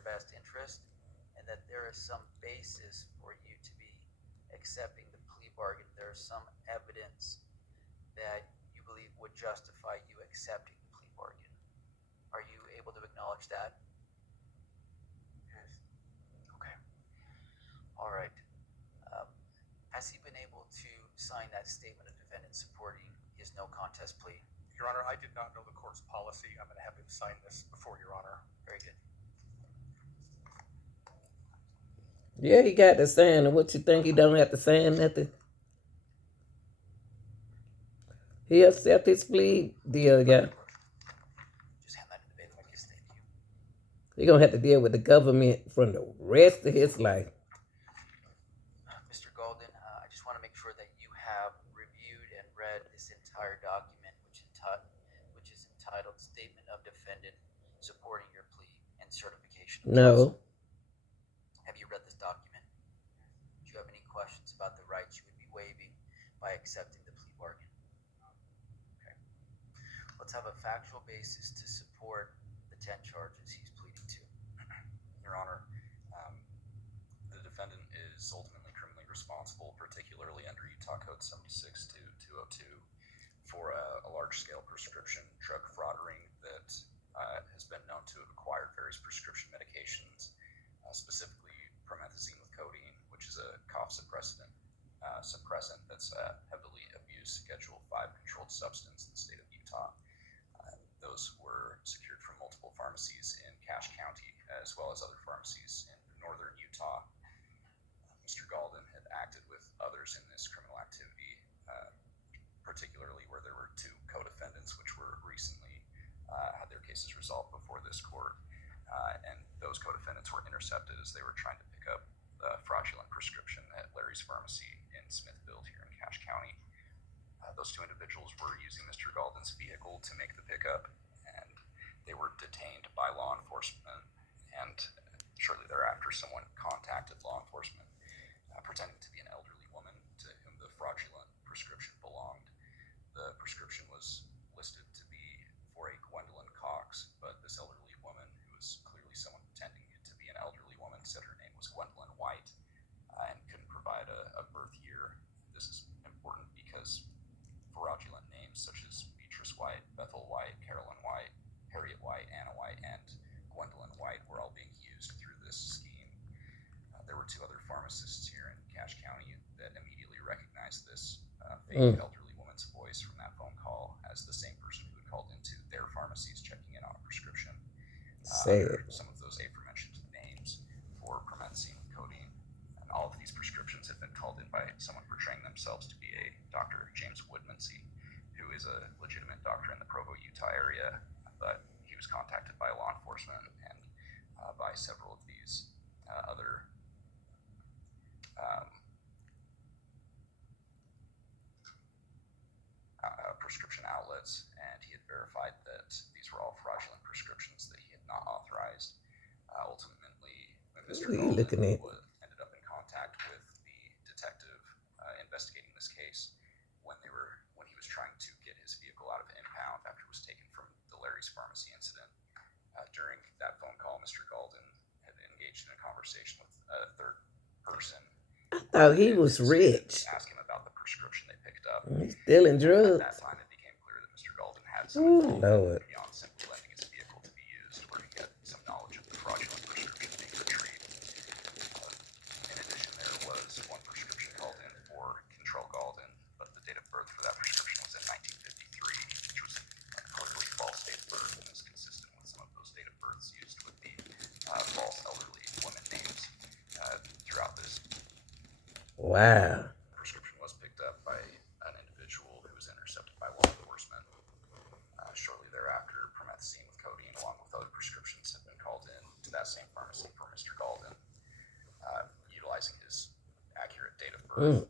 your best interest, and that there is some basis for you to be accepting the plea bargain. There is some evidence that you believe would justify you accepting the plea bargain. Are you able to acknowledge that? Yes. Okay. All right. Um, has he been able to sign that statement of defendant supporting his no contest plea? Your Honor, I did not know the court's policy. I'm going to have him sign this before Your Honor. Very good. Yeah, he got to sign it. What you think he don't have to sign nothing? He accept his plea deal, yeah. Just hand that to the bailiff. Yes, thank you. He gonna have to deal with the government for the rest of his life. Mr. Golden, I just want to make sure that you have reviewed and read this entire document, which is entitled Statement of Defendant Supporting Your Plea and Certification of Counsel. No. Have you read this document? Do you have any questions about the rights you would be waiving by accepting the plea bargain? Okay. Let's have a factual basis to support the 10 charges he's pleading to. Your Honor, the defendant is ultimately criminally responsible, particularly under Utah Code 76-202, for a large-scale prescription drug fraud ring that has been known to have acquired various prescription medications, specifically promethazine with codeine, which is a cough suppressant that's a heavily abused Schedule 5 controlled substance in the state of Utah. Those were secured from multiple pharmacies in Cache County, as well as other pharmacies in northern Utah. Mr. Golden had acted with others in this criminal activity, particularly where there were two co-defendants, which were recently had their cases resolved before this court. And those co-defendants were intercepted as they were trying to pick up a fraudulent prescription at Larry's Pharmacy in Smithfield here in Cache County. Those two individuals were using Mr. Golden's vehicle to make the pickup, and they were detained by law enforcement. And shortly thereafter, someone contacted law enforcement, pretending to be an elderly woman to whom the fraudulent prescription belonged. The prescription was listed to be for a Gwendolyn Cox, but this elderly woman, who was clearly someone pretending to be an elderly woman, said her name was Gwendolyn White, and couldn't provide a birth year. This is important because fraudulent names such as Beatrice White, Bethel White, Carolyn White, Harriet White, Anna White, and Gwendolyn White were all being used through this scheme. There were two other pharmacists here in Cache County that immediately recognized this fake elderly woman's voice from that phone call as the same person who had called into their pharmacies checking in on a prescription. Some of those aforementioned names for promethazine with codeine. And all of these prescriptions had been called in by someone portraying themselves to be a Dr. James Woodmansey, who is a legitimate doctor in the Provo, Utah area, but he was contacted by law enforcement and by several of these other prescription outlets, and he had verified that these were all fraudulent prescriptions that he had not authorized. Ultimately, when Mr. Golden ended up in contact with the detective investigating this case, when he was trying to get his vehicle out of impound after it was taken from the Larry's Pharmacy incident, during that phone call, Mr. Golden had engaged in a conversation with a third person. I thought he was rich. Ask him about the prescription they picked up. He's stealing drugs. At that time, it became clear that Mr. Golden had some involvement beyond simply lending his vehicle to be used, where he had some knowledge of the fraudulent prescription being retrieved. In addition, there was one prescription called in for Control Golden, but the date of birth for that prescription was in 1953, which was a clearly false date of birth and is consistent with some of those date of births used with the false elderly women names throughout this. Wow. The prescription was picked up by an individual who was intercepted by law enforcement. Shortly thereafter, promethazine with codeine, along with other prescriptions, had been called in to that same pharmacy for Mr. Golden, utilizing his accurate date of birth.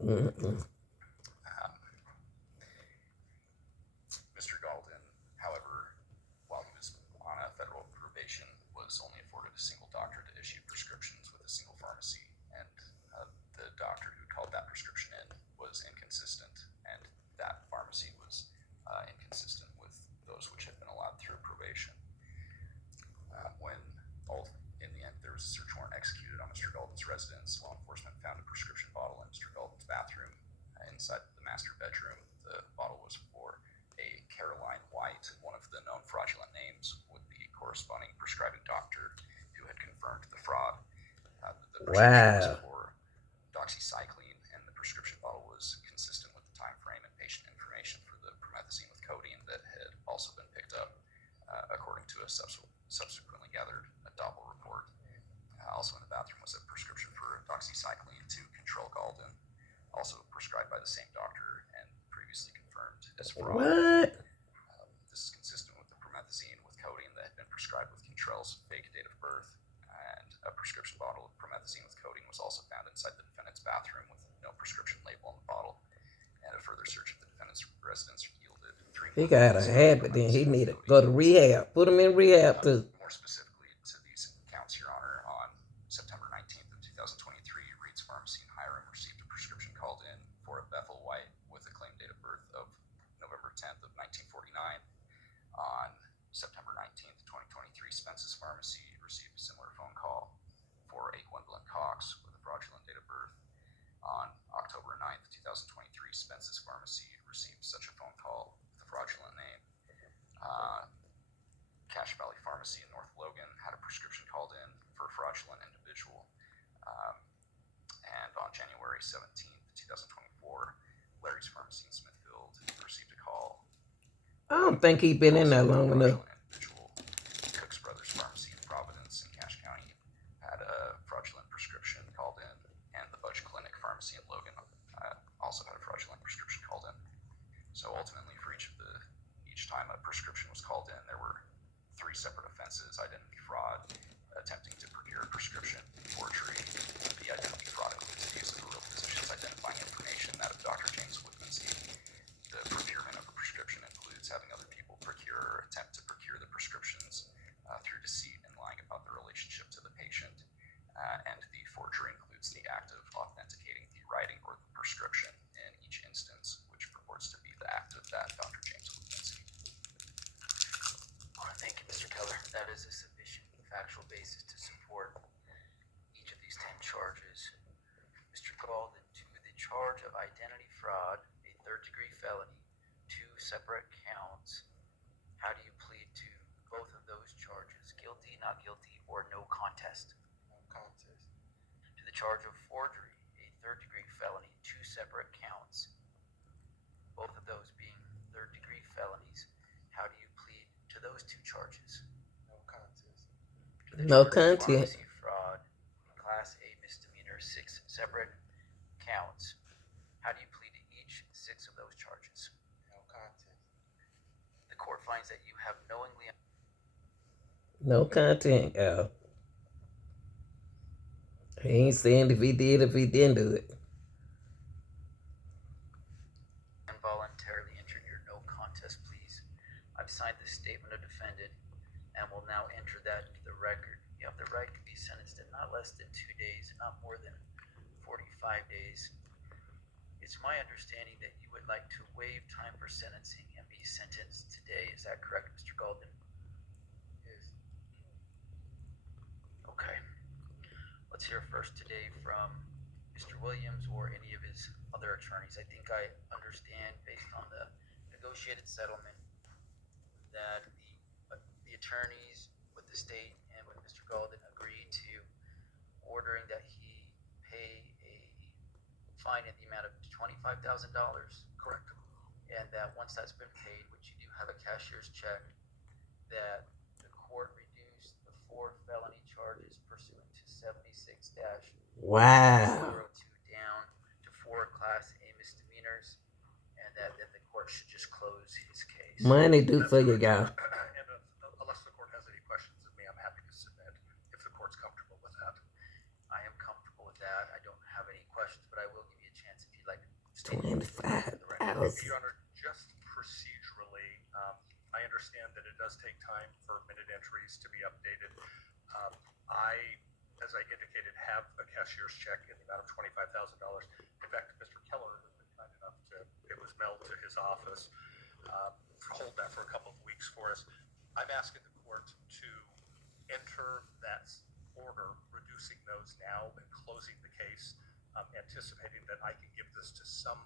Mr. Golden, however, while he was on a federal probation, was only afforded a single doctor to issue prescriptions with a single pharmacy, and the doctor who called that prescription in was inconsistent, and that pharmacy was inconsistent with those which had been allowed through probation. When in the end there was a search warrant executed on Mr. Golden's residence. Law enforcement found a prescription bottle in Mr. Golden's bathroom. Inside the master bedroom, the bottle was for a Caroline White, one of the known fraudulent names, with the corresponding prescribing doctor who had confirmed the fraud. The prescription was for doxycycline, and the prescription bottle was consistent with the time frame and patient information for the promethazine with codeine that had also been picked up, according to a subsequently gathered Doppel report. Also in the bathroom was a prescription for doxycycline to control Galden, also prescribed by the same doctor and previously confirmed as fraud. What? This is consistent with the promethazine with codeine that had been prescribed with Contrell's fake date of birth, and a prescription bottle of promethazine with codeine was also found inside the defendant's bathroom with no prescription label on the bottle. And a further search of the defendant's residence yielded 3 He got a habit, then he need to go to rehab. Put him in rehab too. More specifically to these counts, Your Honor, on September 19th of 2023, Reed's Pharmacy in Hiram received a prescription called in for a Bethel White with a claimed date of birth of November 10th of 1949. On September 19th, 2023, Spence's Pharmacy received a similar phone call for a Gwendolyn Cox with a fraudulent date of birth. On October 9th, 2023, Spence's Pharmacy received such a phone call with a fraudulent name. Cache Valley Pharmacy in North Logan had a prescription called in for a fraudulent individual. And on January 17th, 2024, Larry's Pharmacy in Smithfield received a call. I don't think he been in there long enough. Cook's Brothers Pharmacy in Providence in Cache County had a fraudulent prescription called in, and the Budge Clinic Pharmacy in Logan also had a fraudulent prescription called in. So ultimately, for each time a prescription was called in, there were 3 separate offenses: identity fraud, attempting to procure a prescription, forgery. The identity fraud includes the use of a real physician's identifying information, that of Dr. James Woodmansey. The procurement of a prescription includes having other people procure or attempt to procure the prescriptions through deceit and lying about the relationship to the patient. And the forgery includes the act of authenticating the writing or the prescription in each instance, which purports to be the act of that Dr. James Woodmansey. Thank you, Mr. Keller. That is a sufficient factual basis to support each of these 10 charges. Mr. Golden, to the charge of identity fraud, a 3rd-degree felony, 2 separate counts, how do you plead to both of those charges? Guilty, not guilty, or no contest? No contest. To the charge of forgery, a 3rd-degree felony, 2 separate counts, both of those being 3rd-degree felonies, how do you plead to those 2 charges? No contest. To the No charge of contest. pharmacy fraud, Class A misdemeanor, 6 separate counts, how do you plead to each 6 of those charges? No contest. The court finds that you have knowingly No content, y'all. He ain't saying if he did, if he didn't do it. involuntarily entered your no contest pleas. I've signed this statement of defendant and will now enter that into the record. You have the right to be sentenced in not less than 2 days, not more than 45 days. It's my understanding that you would like to waive time for sentencing and be sentenced today. Is that correct, Mr. Golden? Yes. Okay. Let's hear first today from Mr. Williams or any of his other attorneys. I think I understand, based on the negotiated settlement, that the attorneys with the state and with Mr. Golden agreed to ordering that he pay a fine in the amount of $25,000. Correct. And that once that's been paid, which you do have a cashier's check, that the court reduced the 4 felony charges pursuant to 76-02 Wow. down to 4 Class A misdemeanors, and that then the court should just close his case. Money do for you, y'all. And unless the court has any questions of me, I'm happy to submit if the court's comfortable with that. I am comfortable with that. I don't have any questions, but I will give you a chance if you'd like to state it. 25,000. Your Honor, just procedurally, I understand that it does take time for minute entries to be updated. As I indicated, have a cashier's check in the amount of $25,000. In fact, Mr. Keller has been kind enough it was mailed to his office, hold that for a couple of weeks for us. I'm asking the court to enter that order producing those now and closing the case, anticipating that I can give this to some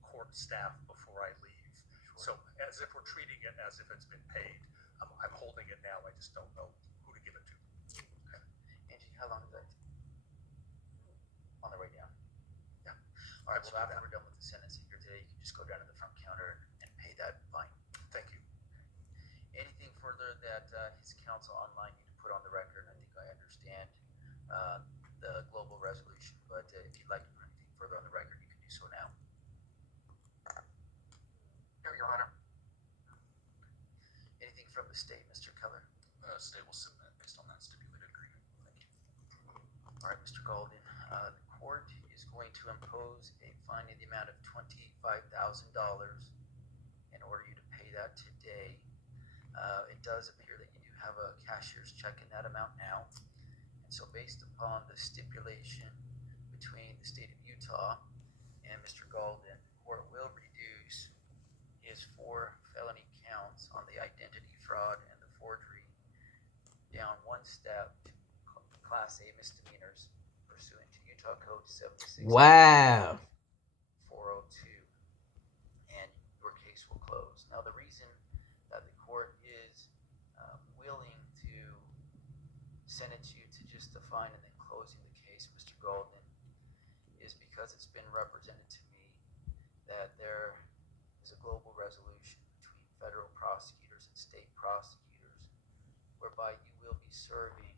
court staff before I leave. So as if we're treating it as if it's been paid. I'm holding it now. I just don't know who to give it to. Angie, how long is that? On the way down. Yeah. All right. Let's Well, do after that. we're done with the sentencing here today, you can just go down to the front counter and pay that fine. Thank you. Anything further that his counsel online need to put on the record? I think I understand the global resolution, but if you'd like to put anything further on the record, you can do so now. Your Honor. Anything from the state, Mr. Keller? State will submit based on that stipulated agreement. Thank you. All right, Mr. Golden. The court is going to impose a fine in the amount of $25,000 in order you to pay that today. It does appear that you do have a cashier's check in that amount now. And so based upon the stipulation between the state of Utah and Mr. Golden, the court will reduce his 4 felony counts on the identity fraud and the forgery down one step to Class A misdemeanors pursuant to Utah Code 76. Wow. 402, and your case will close. Now, the reason that the court is willing to sentence you to just the fine and then closing the case, Mr. Golden, is because it's been represented to me that there is a global resolution between federal prosecutors and state prosecutors whereby you will be serving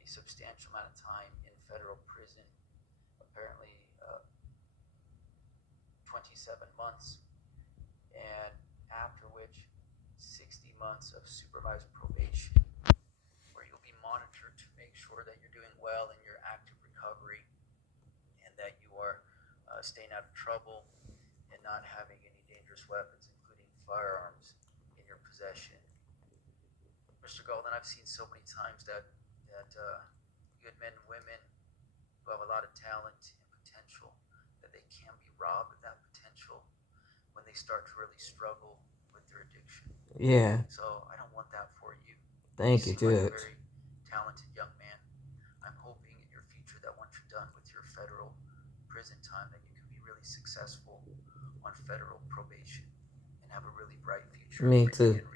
a substantial amount of time in federal prison, apparently 27 months, and after which 60 months of supervised probation, where you'll be monitored to make sure that you're doing well in your active recovery and that you are staying out of trouble and not having any dangerous weapons, including firearms, in your possession. Mr. Golden, I've seen so many times that good men and women who have a lot of talent and potential, that they can be robbed of that potential when they start to really struggle with their addiction. Yeah. So I don't want that for you. Thank you, seem like a Judge. very talented young man. I'm hoping in your future that once you're done with your federal prison time, that you can be really successful on federal probation and have a really bright future. Me for you too. and